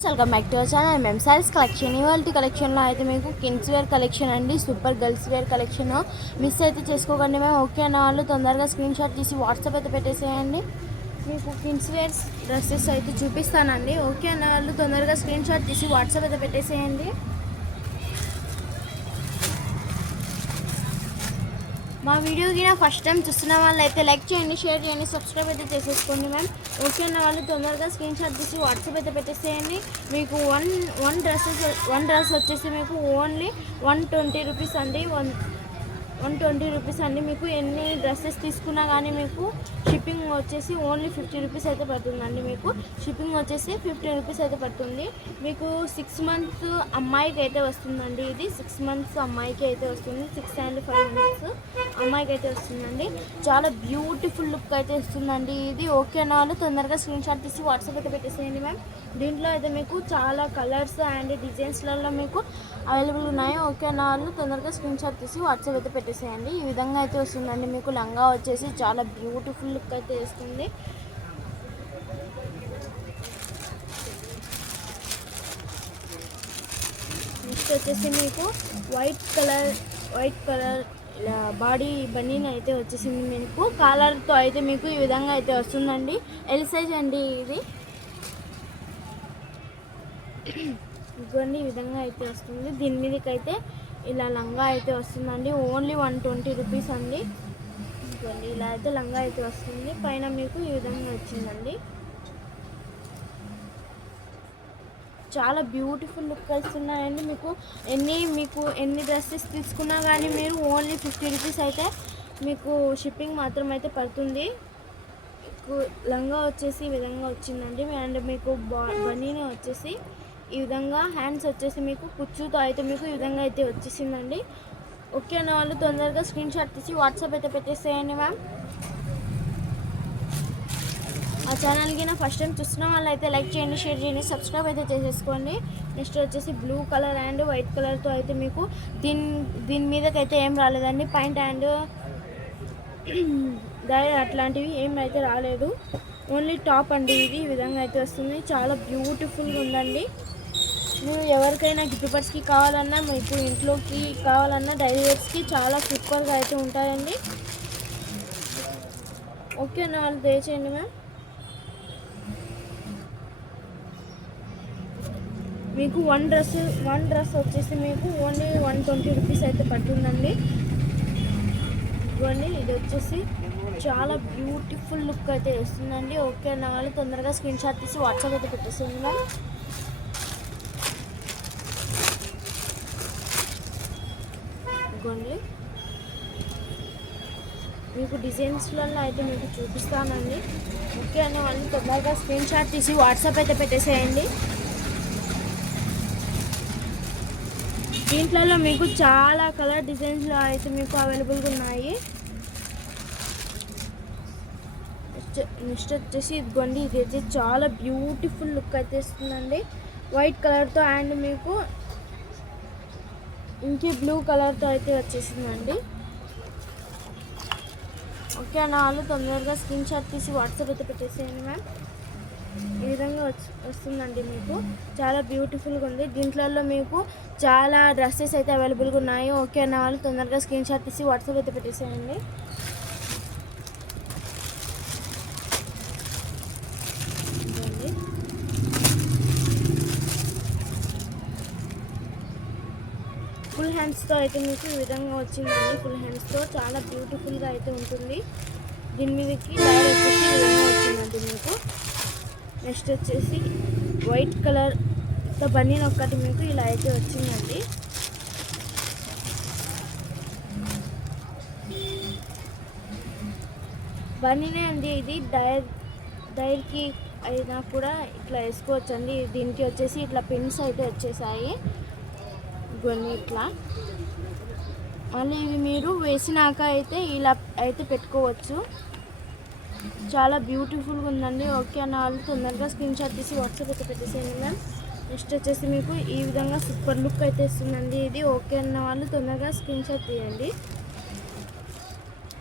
Welcome back to our channel మేము sarees collection ఇవాళ కలెక్షన్లో అయితే మీకు కిడ్స్ వేర్ కలెక్షన్ అండి super girls wear collection miss అయితే చేసుకోకండి మేము ఓకే అన్న వాళ్ళు తొందరగా స్క్రీన్ షాట్ తీసి వాట్సాప్ అయితే పెట్టేసేయండి మీకు కిడ్స్ వేర్ డ్రెస్సెస్ అయితే చూపిస్తానండి ఓకే అన్న వాళ్ళు తొందరగా స్క్రీన్ షాట్ తీసి వాట్సాప్ అయితే పెట్టేసేయండి మా వీడియోకి ఫస్ట్ టైం చూస్తున్న వాళ్ళు అయితే లైక్ చేయండి షేర్ చేయండి సబ్స్క్రైబ్ అయితే చేసేసుకోండి మ్యామ్ ఓకే అన్న వాళ్ళు తొందరగా స్క్రీన్ షాట్ తీసి వాట్సాప్ అయితే పెట్టేసేయండి మీకు వన్ డ్రెస్ వచ్చేసి మీకు ఓన్లీ 120 రూపీస్ అండి 120 రూపీస్ అండి మీకు ఎన్ని డ్రెస్సెస్ తీసుకున్నా కానీ మీకు షిప్పింగ్ వచ్చేసి ఓన్లీ 50 రూపీస్ అయితే పడుతుందండి మీకు షిప్పింగ్ వచ్చేసి 50 రూపీస్ అయితే పడుతుంది మీకు 6 మంత్స్ అమ్మాయికి అయితే వస్తుందండి ఇది 6 మంత్స్ అమ్మాయికి అయితే వస్తుంది 6 and 5 months అమ్మాయికి అయితే వస్తుందండి చాలా బ్యూటిఫుల్ లుక్ అయితే వస్తుందండి ఇది ఓకే అన్న వాళ్ళు తొందరగా స్క్రీన్ షాట్ తీసి వాట్సాప్ అయితే పెట్టేసేయండి మ్యామ్ దీంట్లో అయితే మీకు చాలా కలర్స్ అండ్ డిజైన్స్లలో మీకు అవైలబుల్ ఉన్నాయి ఓకే అన్న వాళ్ళు తొందరగా స్క్రీన్ షాట్ తీసి వాట్సాప్ అయితే పెట్టేసేయండి ఈ విధంగా అయితే వస్తుందండి మీకు లంగా వచ్చేసి చాలా బ్యూటిఫుల్ లుక్ అయితే వస్తుంది నెక్స్ట్ వచ్చేసి మీకు వైట్ కలర్ బాడీ బనీన్ అయితే వచ్చేసింది మీకు కాలర్తో అయితే మీకు ఈ విధంగా అయితే వస్తుందండి ఎల్ సైజ్ అండి ఇది ఇదిగోండి ఈ విధంగా అయితే వస్తుంది దీని మీదకైతే ఇలా లంగా అయితే వస్తుందండి ఓన్లీ 120 రూపీస్ అండి ఇదిగోండి ఇలా అయితే లంగా అయితే వస్తుంది పైన మీకు ఈ విధంగా వచ్చిందండి చాలా బ్యూటిఫుల్ లుక్ వస్తున్నాయండి మీకు ఎన్ని డ్రెస్సెస్ తీసుకున్నా కానీ మీరు ఓన్లీ 50 రూపీస్ అయితే మీకు షిప్పింగ్ మాత్రం అయితే పడుతుంది లంగా వచ్చేసి ఈ విధంగా వచ్చిందండి అండ్ మీకు బనీని వచ్చేసి ఈ విధంగా హ్యాండ్స్ వచ్చేసి మీకు కుచ్చుతో అయితే మీకు ఈ విధంగా అయితే వచ్చేసిందండి ఓకే అన్న వాళ్ళు తొందరగా స్క్రీన్ షాట్ తీసి వాట్సాప్ అయితే పెట్టేసేయండి మ్యామ్ ఆ ఛానల్కి ఫస్ట్ టైం చూస్తున్న వాళ్ళు అయితే లైక్ చేయండి షేర్ చేయండి సబ్స్క్రైబ్ అయితే చేసేసుకోండి నెక్స్ట్ వచ్చేసి బ్లూ కలర్ అండ్ వైట్ కలర్తో అయితే మీకు దీని మీదకైతే ఏం రాలేదండి పాయింట్ అండ్ అట్లాంటివి ఏం అయితే రాలేదు ఓన్లీ టాప్ అండి ఇది ఈ విధంగా అయితే వస్తుంది చాలా బ్యూటిఫుల్గా ఉందండి మీరు ఎవరికైనా గిఫ్ట్ పర్స్కి కావాలన్నా మీకు ఇంట్లోకి కావాలన్నా డైలీ వేర్స్కి చాలా సూపర్గా అయితే ఉంటాయండి ఓకే అన్న వాళ్ళు దయచేయండి మ్యామ్ మీకు వన్ డ్రెస్ వచ్చేసి మీకు ఓన్లీ 120 రూపీస్ అయితే పడుతుందండి ఇవ్వండి ఇది వచ్చేసి చాలా బ్యూటిఫుల్ లుక్ అయితే వస్తుందండి ఓకే అన్న వాళ్ళు తొందరగా స్క్రీన్ షాట్ తీసి వాట్సాప్ అయితే పెట్టేసేయండి మ్యామ్ ఇవ్వండి మీకు డిజైన్స్లలో అయితే మీకు చూపిస్తానండి ఓకే అన్న వాళ్ళు తొందరగా స్క్రీన్ షాట్ తీసి వాట్సాప్ అయితే పెట్టేసేయండి దీంట్లో మీకు చాలా కలర్ డిజైన్స్లో అయితే మీకు అవైలబుల్గా ఉన్నాయి నెక్స్ట్ వచ్చేసి ఇదిగోండి ఇది అయితే చాలా బ్యూటిఫుల్ లుక్ అయితే ఇస్తుందండి వైట్ కలర్తో అండ్ మీకు ఇంకే బ్లూ కలర్తో అయితే వచ్చేసిందండి ఓకే అన్న వాళ్ళు తొందరగా స్క్రీన్ షాట్ తీసి వాట్సాప్ అయితే పెట్టేసేయండి మ్యామ్ ఈ విధంగా వస్తుందండి మీకు చాలా బ్యూటిఫుల్గా ఉంది దీంట్లో మీకు చాలా డ్రెస్సెస్ అయితే అవైలబుల్గా ఉన్నాయి ఓకే అన్న వాళ్ళు తొందరగా స్క్రీన్ షాట్ తీసి వాట్సాప్ అయితే పెట్టేసేయండి ఫుల్ హ్యాండ్స్తో అయితే మీకు ఈ విధంగా వచ్చిందండి ఫుల్ హ్యాండ్స్తో చాలా బ్యూటిఫుల్గా అయితే ఉంటుంది దీని మీదకి డైర్ వచ్చేసి ఈ విధంగా వచ్చిందండి మీకు నెక్స్ట్ వచ్చేసి వైట్ కలర్తో బనీన్ ఒక్కటి మీకు ఇలా అయితే వచ్చిందండి బనీనే అండి ఇది డైర్కి అయినా కూడా ఇట్లా వేసుకోవచ్చు అండి దీనికి వచ్చేసి ఇట్లా పిన్స్ అయితే వచ్చేసాయి ఇవన్నీ ఇట్లా మళ్ళీ ఇవి మీరు వేసినాక అయితే ఇలా అయితే పెట్టుకోవచ్చు చాలా బ్యూటిఫుల్గా ఉందండి ఓకే అన్న వాళ్ళు తొందరగా స్క్రీన్ షాట్ తీసి వాట్సాప్ అయితే పెట్టేసేయండి మ్యామ్ నెక్స్ట్ వచ్చేసి మీకు ఈ విధంగా సూపర్ లుక్ అయితే ఇస్తుందండి ఇది ఓకే అన్న వాళ్ళు తొందరగా స్క్రీన్ షాట్ తీయండి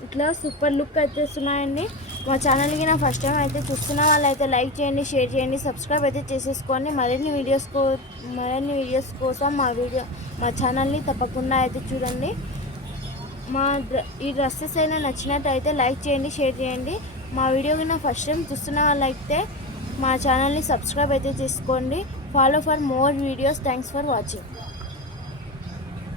ఇట్లా సూపర్ లుక్ అయితే ఇస్తున్నాయండి మా ఛానల్కి నా ఫస్ట్ టైం అయితే చూస్తున్న వాళ్ళైతే లైక్ చేయండి, షేర్ చేయండి, సబ్స్క్రైబ్ అయితే చేసేసుకోండి. మరిన్ని వీడియోస్ కోసం మా ఛానల్ని తప్పకుండా అయితే చూడండి. ఈ డ్రెస్సెస్ అయినా నచ్చినట్టయితే లైక్ చేయండి, షేర్ చేయండి. మా వీడియోకి నా ఫస్ట్ టైం చూస్తున్న వాళ్ళైతే మా ఛానల్ని సబ్స్క్రైబ్ అయితే చేసుకోండి. Follow for more videos. Thanks for watching.